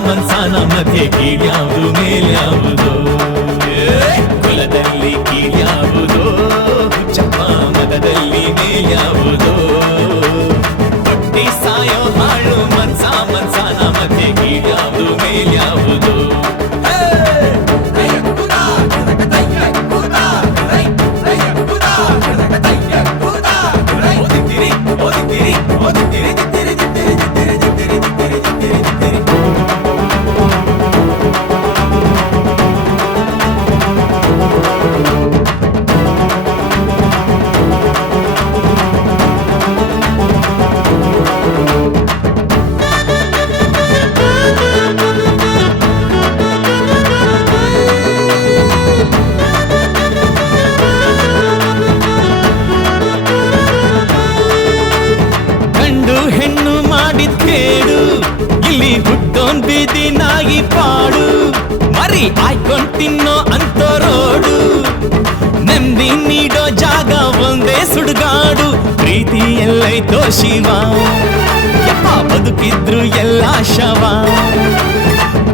ಮನ್ಸಾನ ಮಧ್ಯೆ ಕೀಳ್ಯಾವುದು ಮೇಲ್ಯಾವುದೋ ಕುಲದಲ್ಲಿ ಕೀಳ್ಯಾವುದೋ ಚಪ್ಪ ಮದದಲ್ಲಿ ಮೇಲ್ಯಾವುದೋ ಹೊಟ್ಟಿ ಸಾಯೋ ಹಾಳು ಮನ್ಸಾನ ಮಧ್ಯೆ ಕೀಳ್ಯಾವುದು ಮೇಲ್ಯಾವುದೋ ಹೆಣ್ಣು ಮಾಡಿದ ಕೇಡು ಇಲ್ಲಿ ಹುಟ್ಟೋನ್ ಬೀದಿ ನಾಯಿ ಪಾಡು ಮರಿ ಆಯ್ಕೊಂಡ್ ತಿನ್ನೋ ಅಂತೋರೋಡು ನೆಮ್ಮದಿ ನೀಡೋ ಜಾಗ ಒಂದೇ ಸುಡುಗಾಡು ಪ್ರೀತಿ ಎಲ್ಲೈತೋ ಶಿವ ಯಪ್ಪ ಬದುಕಿದ್ರು ಎಲ್ಲ ಶವ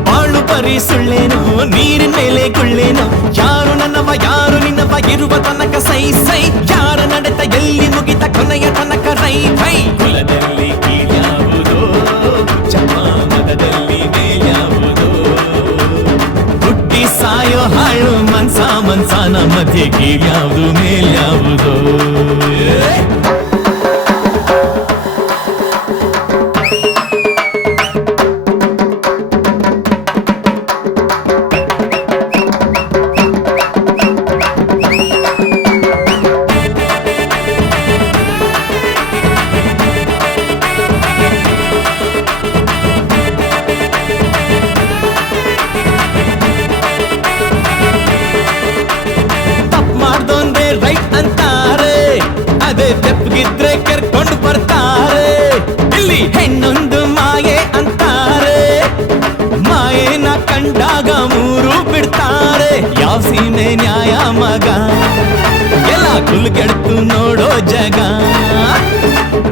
ಬಾಳು ಬರೀ ಸುಳ್ಳೇನೋ ನೀರಿನ ಮೇಲೆ ಗುಳ್ಳೇನೋ ಯಾರು ನನ್ನವ ಯಾರು ನಿನ್ನವ ಇರುವ ತನಕ ಸೈ ಸೈ ಯಾರ ನಡೆತ ಎಲ್ಲಿ ಮುಗಿತ ಕೊನೆಯ ತನಕ ರೈ ರೈ ಕುಲದಲ್ಲಿ ಕೀಳ್ಯಾವುದೋ ಚಪ್ಪ ಮದದಲ್ಲಿ ಮೇಲ್ಯಾವುದೋ ಹುಟ್ಟಿ ಸಾಯೋ ಹಾಳು ಮನ್ಸಾನ ಮಧ್ಯೆ ಕೀಳ್ಯಾವುದು ಮೇಲ್ಯಾವುದೋ ರೈಟ್ ಅಂತಾರೆ ಅದೇ ತೆಪ್ಪಗಿದ್ರೆ ಕರ್ಕೊಂಡು ಬರ್ತಾರೆ ಇಲ್ಲಿ ಹೆಣ್ಣೊಂದು ಮಾಯೆ ಅಂತಾರೆ ಮಾಯೆನ ಕಂಡಾಗ ಮೂರು ಬಿಡ್ತಾರೆ ಯಾವ ಸೀಮೆ ನ್ಯಾಯ ಮಗ ಎಲ್ಲ ಕುಲ್ಗೆಡ್ತು ನೋಡೋ ಜಗ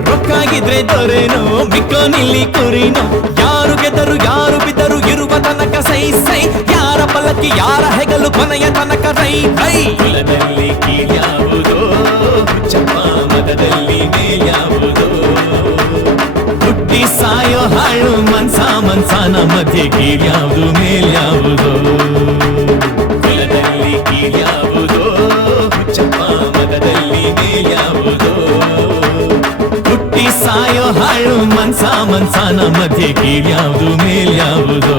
ರೊಕ್ಕಾಗಿದ್ರೆ ದೊರೆನೋ ಬಿಕ್ಕೋ ನಿಲ್ಲಿ ಕುರಿನೋ ಯಾರು ಗೆದರು ಯಾರು ಬಿದ್ದರು ಇರುವ ತನಕ ಸೈ ಸೈ ಯಾರ ಪಲಕಿ ಯಾರ ಹೆಗಲು ಕೊನೆಯ ತನಕ ರೈ ರೈ ಕುಲದಲ್ಲಿ ಕೀಳ್ಯಾವುದೋ ಚಪ್ಪ ಮದದಲ್ಲಿ ಮೇಲ್ಯಾವುದೋ ಹುಟ್ಟಿ ಸಾಯೋ ಹಾಳು ಮನ್ಸಾನ ಮಧ್ಯೆ ಕೀಳ್ಯಾವುದು ಮೇಲ್ಯಾವುದೋ ಕುಲದಲ್ಲಿ ಕೀಳ್ಯಾವುದೋ ಚಪ್ಪ ಮದದಲ್ಲಿ ಮೇಲ್ಯಾವುದೋ ಹುಟ್ಟಿ ಸಾಯೋ ಹಾಳು ಮನ್ಸಾನ ಮಧ್ಯೆ ಕೀಳ್ಯಾವುದು ಮೇಲ್ಯಾವುದೋ